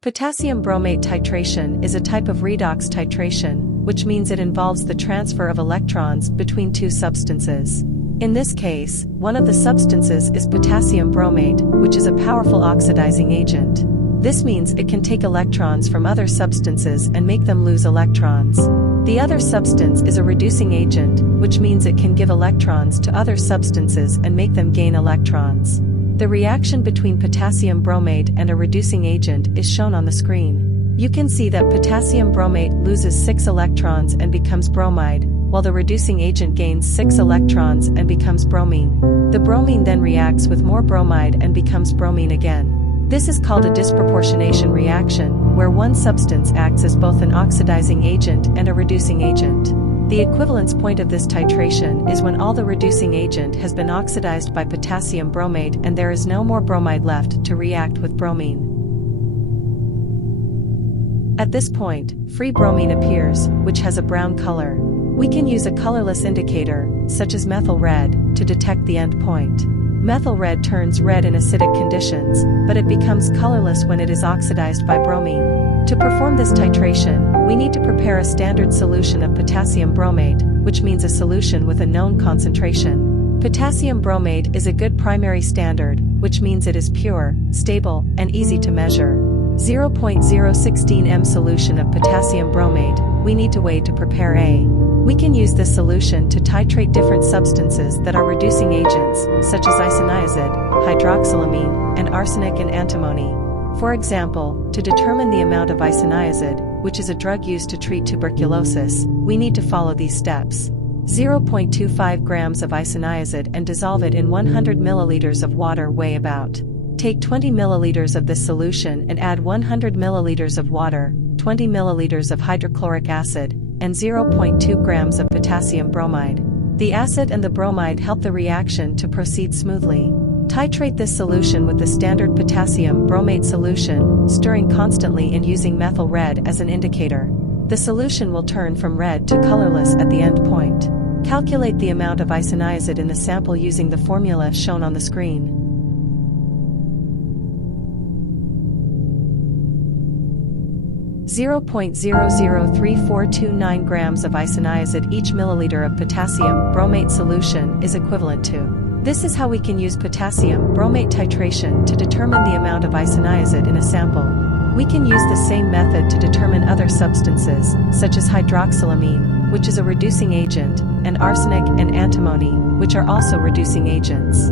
Potassium bromate titration is a type of redox titration, which means it involves the transfer of electrons between two substances. In this case, one of the substances is potassium bromate, which is a powerful oxidizing agent. This means it can take electrons from other substances and make them lose electrons. The other substance is a reducing agent, which means it can give electrons to other substances and make them gain electrons. The reaction between potassium bromate and a reducing agent is shown on the screen. You can see that potassium bromate loses 6 electrons and becomes bromide, while the reducing agent gains 6 electrons and becomes bromine. The bromine then reacts with more bromide and becomes bromine again. This is called a disproportionation reaction, where one substance acts as both an oxidizing agent and a reducing agent. The equivalence point of this titration is when all the reducing agent has been oxidized by potassium bromate and there is no more bromide left to react with bromine. At this point, free bromine appears, which has a brown color. We can use a colorless indicator, such as methyl red, to detect the end point. Methyl red turns red in acidic conditions, but it becomes colorless when it is oxidized by bromine. To perform this titration, we need to prepare a standard solution of potassium bromate, which means a solution with a known concentration. Potassium bromate is a good primary standard, which means it is pure, stable, and easy to measure. 0.016 m solution of potassium bromate, we need to weigh to prepare A. We can use this solution to titrate different substances that are reducing agents, such as isoniazid, hydroxylamine, and arsenic and antimony. For example, to determine the amount of isoniazid, which is a drug used to treat tuberculosis, we need to follow these steps. 0.25 grams of isoniazid and dissolve it in 100 milliliters of water. Weigh about. Take 20 milliliters of this solution and add 100 milliliters of water, 20 milliliters of hydrochloric acid, and 0.2 grams of potassium bromide. The acid and the bromide help the reaction to proceed smoothly. Titrate this solution with the standard potassium bromate solution, stirring constantly and using methyl red as an indicator. The solution will turn from red to colorless at the end point. Calculate the amount of isoniazid in the sample using the formula shown on the screen. (0.003429 grams of isoniazid each milliliter of potassium bromate solution is equivalent to. This is how we can use potassium bromate titration to determine the amount of isoniazid in a sample. We can use the same method to determine other substances, such as hydroxylamine, which is a reducing agent, and arsenic and antimony, which are also reducing agents.